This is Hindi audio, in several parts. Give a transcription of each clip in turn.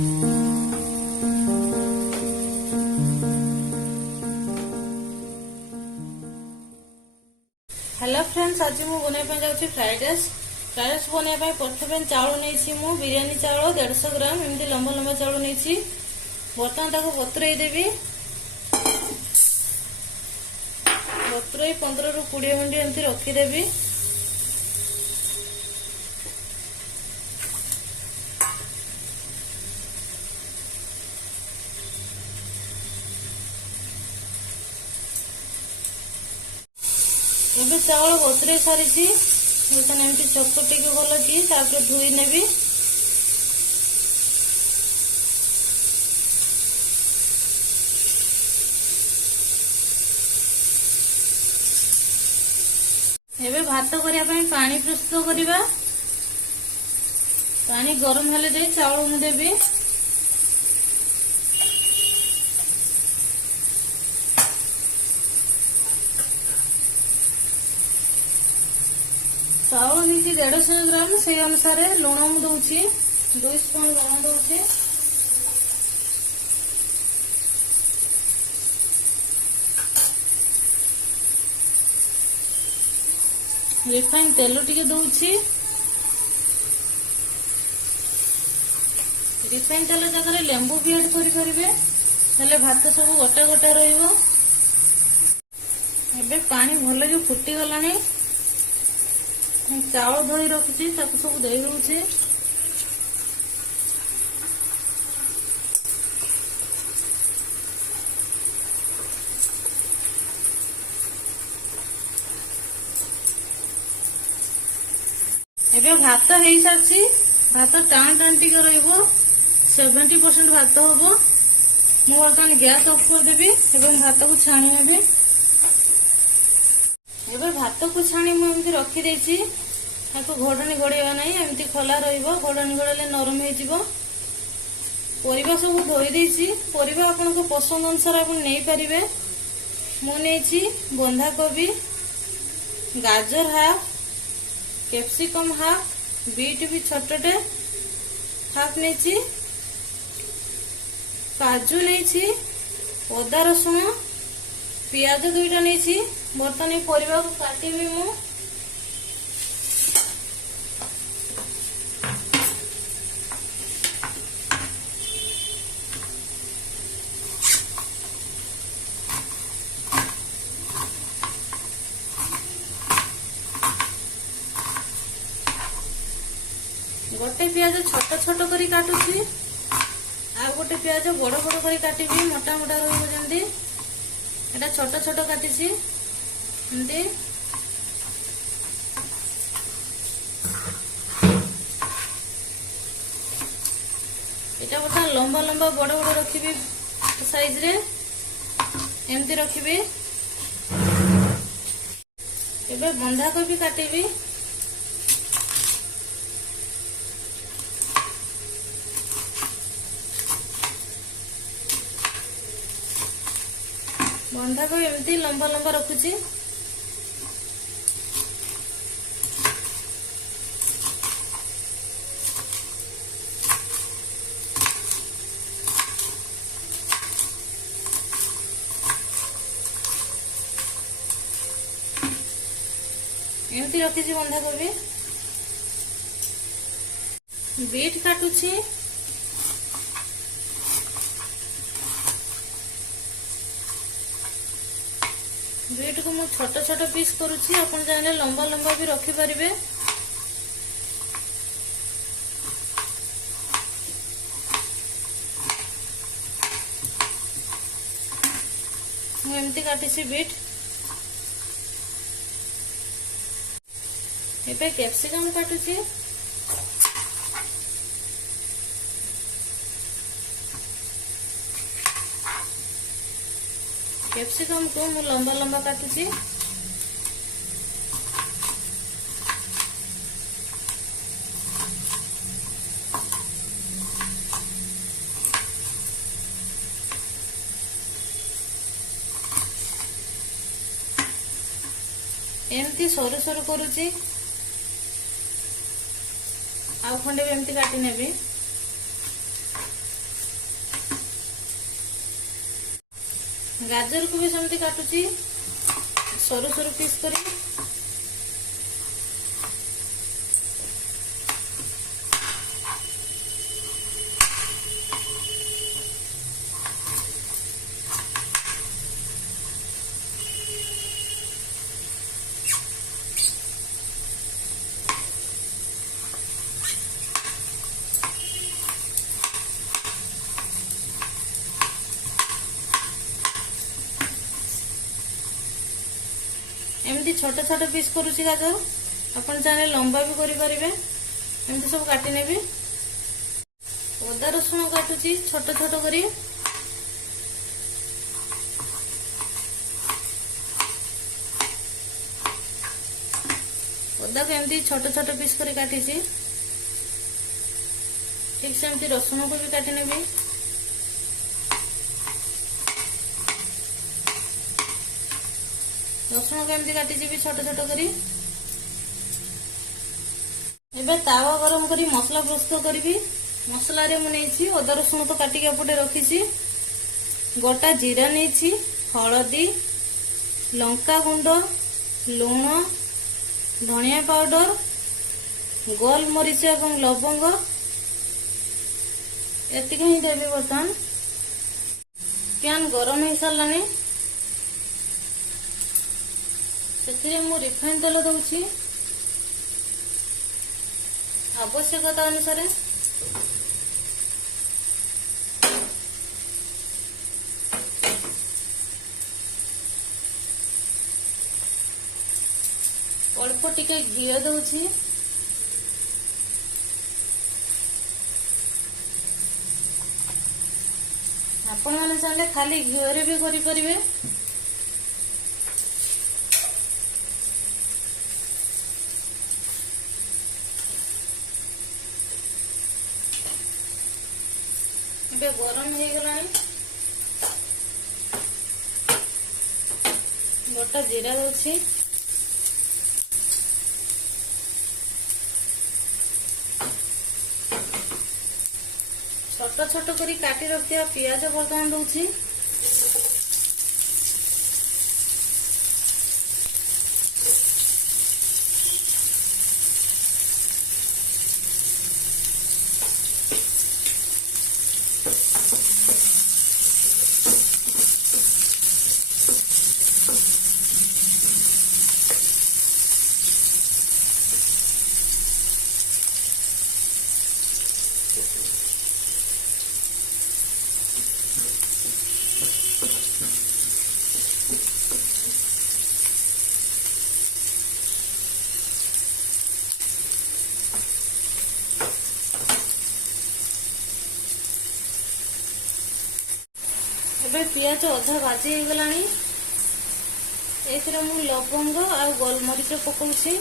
हेलो फ्रेंड्स, आज मुझे बनवाई जाऊँगी फ्राइड राइस। फ्राइड राइस बनवाई प्रथम चाउल नहीं बिरियानी चाउल 150 ग्राम एमती लंबा लंबा चाउल नहीं। बर्तमान ताको बतुरई देवी। बतुरई 15 ରୁ 20 मिनट एमती रखीदेवी। ଏବେ ଚାଉଳ ବତୁରେଇ ସାରିଛି। ବର୍ତ୍ତମାନ ଏମିତି ଚକଟିକି ଭଲ କି ତାପରେ ଧୋଇ ନେବି। ଏବେ ଭାତ କରିବା ପାଇଁ ପାଣି ପ୍ରସ୍ତୁତ କରିବା। ପାଣି ଗରମ ହେଲେ ଯାଇ ଚାଉଳ ମୁଁ ଦେବି। चाउल होती 150 ग्राम से अनुसार लुण मु दूची 2 स्पून लुण दूची। रिफाइन तेल टिके दूची। रिफाइन तेल जगह लेंबू भी ऐड करें भात सब गोटा गोटा रहिबो। एबे पानी भल जो फुटी गलानी। चाउल धोई रखी सब दे दूचे। एबे भात हो सारी। भात टाण टाण टी 70% भात हम। मु बर्तमान गैस ऑफ करदेवी एवं भात को छाणी नेबी। एबे भात को छाणी मुझे रखीदे। घोड़नी घोड़ेगा नहीं एमती खोला घोड़नी घोड़े नरम हो। परिवा सब धोई देसी। परिवा आपन को पसंद अनुसार आप नहीं पारिबे। मु नेछि बंधा कोबी, गाजर हाफ, कैप्सिकम हाफ, बीट भी छोटटे हाफ नेछि, काजू नेछि, अदा रसुण, पियाज 2टा नेछि। बर्तमान परिवा को काटिबी मु। गोटे पियाज छोट छोट करी काटुची। आ गोटे पियाज बड़ बड़ करी काटिबी। मोटा मोटा रहिबो जेंती। एटा छोट छोट काटिची एंती। एटा बता लंबा लंबा बड़ बड़ रखिबी साइज रे एमती रखिबी। एबे बंधा कोबी काटिबी। बंधा को एमती लंबा लंबा रखुची। एमती रखी बंधा कोबी। बीट काटुची। बीट को मु छोट छोट पीस करुची। अपन चाहे लंबा लंबा भी रखी पारिबे। मु एमती काटिसी बीट। एबे कैप्सिकम काटुची। कैप्सिकम को मु लंबा लंबा काटुची। एमती सरू सरू करुची। आउ खंडे भी एमती काटी नेबी। गाजर को भी सेमती काटुची सरू सरू पीस करी। एमती छोट छोट पीस करुची गाजर अपन चाहे लंबा भी करि परिबे। एमती सब काटी नेबी। अदा रसुण काटुची छोट छोट करी। अदा को एमती छोट छोट पीस करी काटीची। ठीक सेमती रसुण को भी काटी नेबी। रसुण को एमती काटी भी छोट छोट करी। एबे तावा गरम करी मसला प्रस्तुत करी। मसला रे मुझे अदा रसुण तो काटिक एपटे रखी। गोटा जीरा नहीं, हलदी, लंका गुंड, लुण, धनिया पाउडर, गोलमरीच और लवंग एतिक ही देवी। बर्तमान प्यान गरम हो सारानी। से मु रिफाइन तेल दूची आवश्यकता अनुसार। अल्प टिके घी दूची। आपण मैंने चाहे खाली घी भी करें। गरम हो गला। गोटा जीरा दूसरी। छोट छोट करी काटी रखिया पियाज बर्तमान दूसरी। एबे पियाज अधा भाजी हो गला। एथिरे मु लवंग आ गोलमरीच पकाउछि।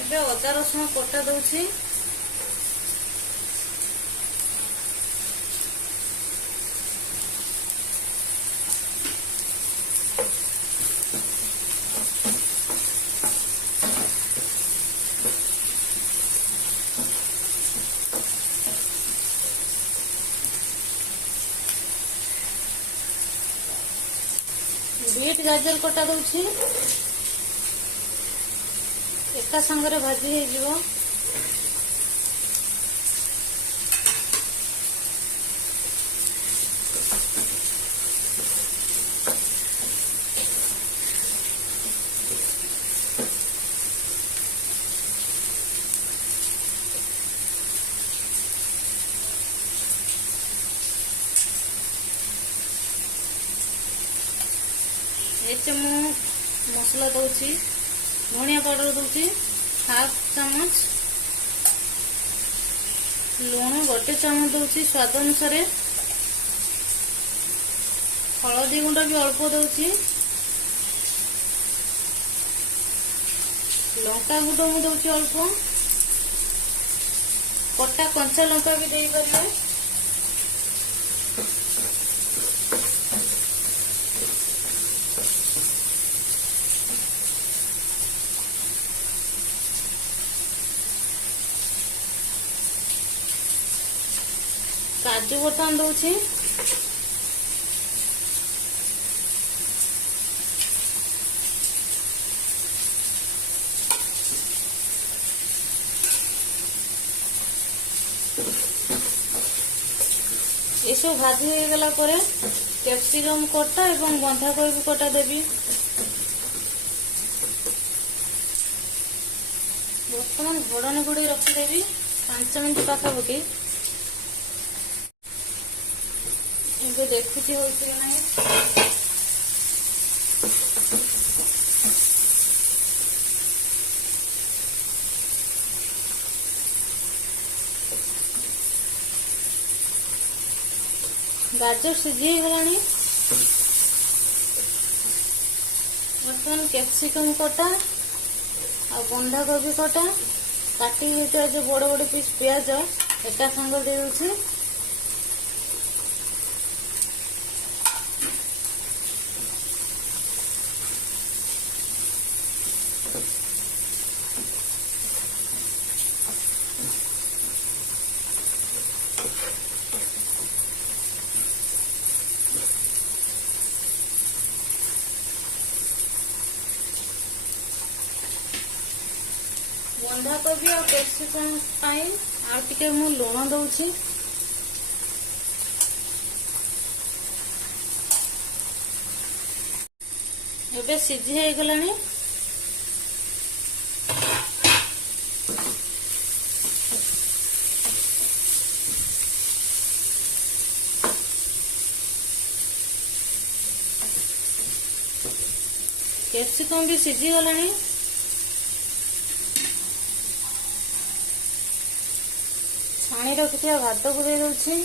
एबे अदा रसुण कटा दउछि। बीट गाजर कटा दूची। एका संगरे भाजी हो जिवो। एते मु मसला दूची। धनिया पाउडर दूची हाफ चम्मच। लुण गोटे चम्मच दूची स्वाद अनुसार। हलदी गुंड भी अल्प दूची। लंका गुंड मु दूची अल्प। कटा कंचा लंका भी दे पारे। काजू बर्तन दउछि ये सब भाजी हो गला परे कैप्सिकम कटा एवं बंधाकोबी कटा देवी। बर्तमान घोड़ाने घोड़े रखिदेवी 5 मिनिट पाखापाखि। ଏବେ ଦେଖୁଛି ହଉଛି କି ନାହିଁ। गाजर सिझी गलानी। बर्तमान कैप्सिकम कटा आ बंधाकोबी कटा काटी जो बड़ बड़ पीस प्याज एका संग दे दूची। बंधाकोबी और कैप्सिकम पाई आ टिके मु लुण दउछि। एबे सिझी हे गलानी। कैप्सिकम भी सिझी गलानी। छाणी रखिथिया भात को दे दउछि।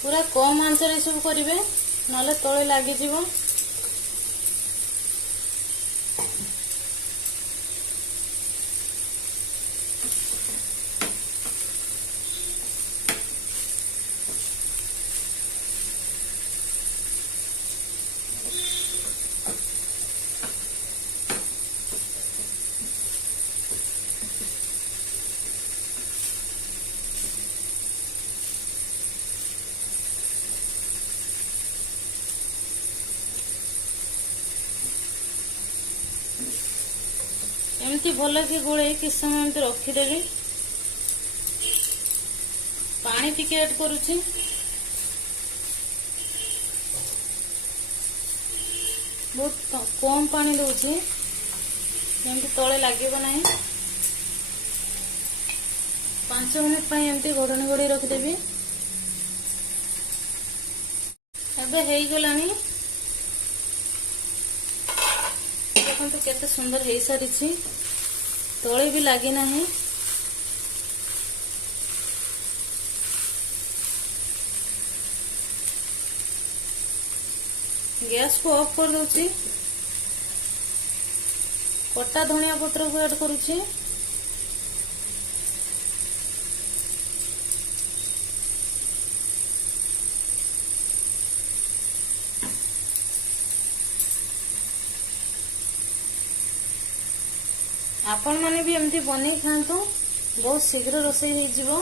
पूरा कम आंच रे सब करिवे नले तळे लागि जीवो। एमती भल कि गोले कि समय एमती रखीदेवी। पानी टिके ऐड करुछि। बहुत कम पानी दउछि एमती तळे लागिबो नाही। 5 मिनिट पई एमती घोड़नी घोड़ी रखीदेवी। एबे हेई गलानी। देखो केते सुंदर हे सारी तले भी लगी ना। गैस को ऑफ कर दूची। कटा धनिया पत्र को ऐड करूची। आपण माने भी एमती बनै खांतु बहुत शीघ्र रोसई हो जीवो।